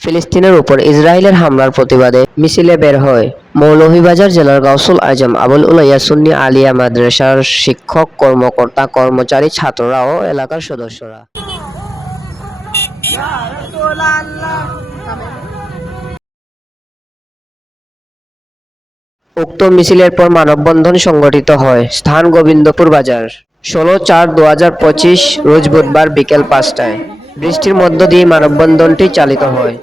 ফিলিস্তিনের উপর ইসরায়েলের হামলার প্রতিবাদে মিছিলে বের হয় মৌলভীবাজার জেলার গাউসুল আজম আবুল উলাইয়া সুন্নি আলিয়া মাদ্রাসার শিক্ষক, কর্মকর্তা, কর্মচারী, ছাত্ররা ও এলাকার সদস্যরা। উক্ত মিছিলের পর মানববন্ধন সংগঠিত হয়। স্থান গোবিন্দপুর বাজার। 16/4/2025 রোজ বুধবার বিকেল 5টায়। বৃষ্টির মধ্য দিয়ে মানববন্ধনটি চালিত হয়।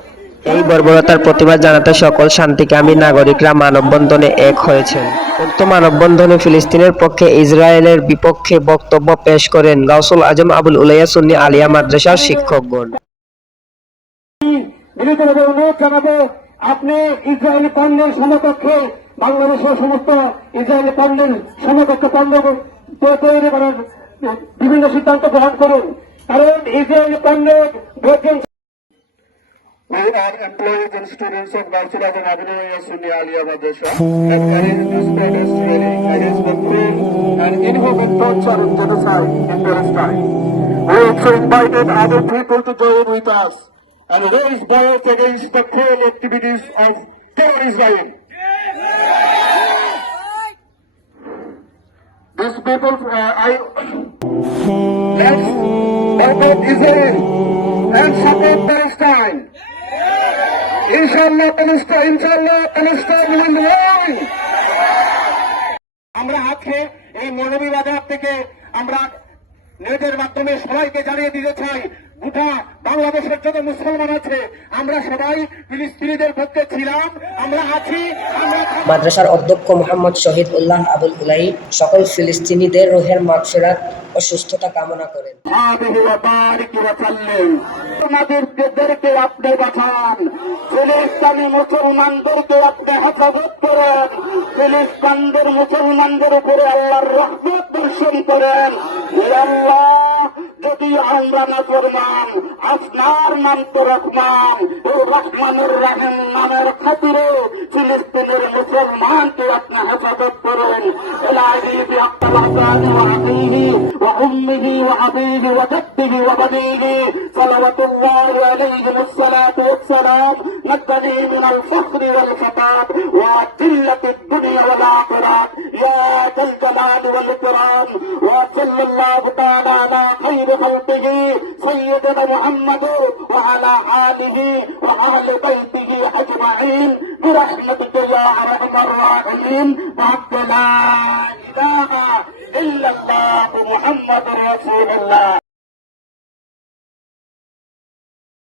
এই বর্বরতার প্রতিবাদ জানাতে সকল শান্তিকামী নাগরিকরা মানববন্ধনে এক হয়েছেন। উক্ত মানববন্ধনে ফিলিস্তিনের পক্ষে, ইসরায়েলের বিপক্ষে বক্তব্য পেশ করেন গাউসুল আজম আবুল উলাইয়া সুন্নি আলিয়া মাদ্রাসার শিক্ষকগণ। আপনি ইসরায়েলি পণ্যের সমকক্ষে বাংলাদেশের সমস্ত ইসরায়েলি পণ্যের সমকক্ষ পণ্য তৈরি করার বিভিন্ন সিদ্ধান্ত গ্রহণ করুন, কারণ ইসরায়েলি পণ্যের We are employees and students of Gaussul Azam Abu Ulayya Sunni Aliyah Madrasa and arrange this protest rally against the cruel and inhuman torture and genocide in Palestine. We also invited other people to join with us and raise voice against the cruel activities of terror Israel. These people, let's boycott Israel and support Palestine. Inshallah, Palestine will win. আমরা আজকে এই মৌলভীবাজার থেকে আমরা নেটের মাধ্যমে সবাইকে জানিয়ে দিতে চাই, গোটা বাংলাদেশের যত মুসলমান আছে আমরা সবাই ফিলিস্তিনিদের পক্ষে ছিলাম, আমরা আছি। মাদ্রাসার অধ্যক্ষ মোহাম্মদ শহীদ উল্লাহ আবুল উলাই সকল ফিলিস্তিনিদের রুহের মাগফিরাত ও সুস্থতা কামনা করেন। আমাদেরকে আপনি বাঁচান, ফিলিস্তিনি মুসলমানদেরকে আপনি হেফাজত করেন, ফিলিস্তিনদের মুসলমানদের উপরে আল্লাহর রহমত বর্ষণ করেন। আল্লাহ, যদি আমরা নাফরমান, আপনার নাম তো রহমান, ও রহমানুর রহিম নামের খাতিরে ফিলিস্তিনের মুসলমানকে আপনি হেফাজত করেন। ইলাহি বিআক্কাল আযানি ওয়া আবিহি ওয়া উম্মিহি ওয়া আবিহি ওয়া জাদ্দিহি ওয়া বানিহি সালাওয়াতুল্লাহি আলাইহিম আসসালাতু ওয়াসসালাম নাজ্জানি মিনাল ফখরি ওয়াল ফাতাত ওয়া জিল্লাতিদ দুনিয়া ওয়াল আখিরাত ইয়া যাল জালালি ওয়াল ইকরাম ওয়া সাল্লাল্লাহু তাআলা আলা খায়রি খালকিহি সাইয়্যিদিনা মুহাম্মাদ ওয়া আলা আলিহি ওয়া আহলি বাইতিহি আজমাইন برحمتك يا ارحم الراحمين لا اله الا الله محمد رسول الله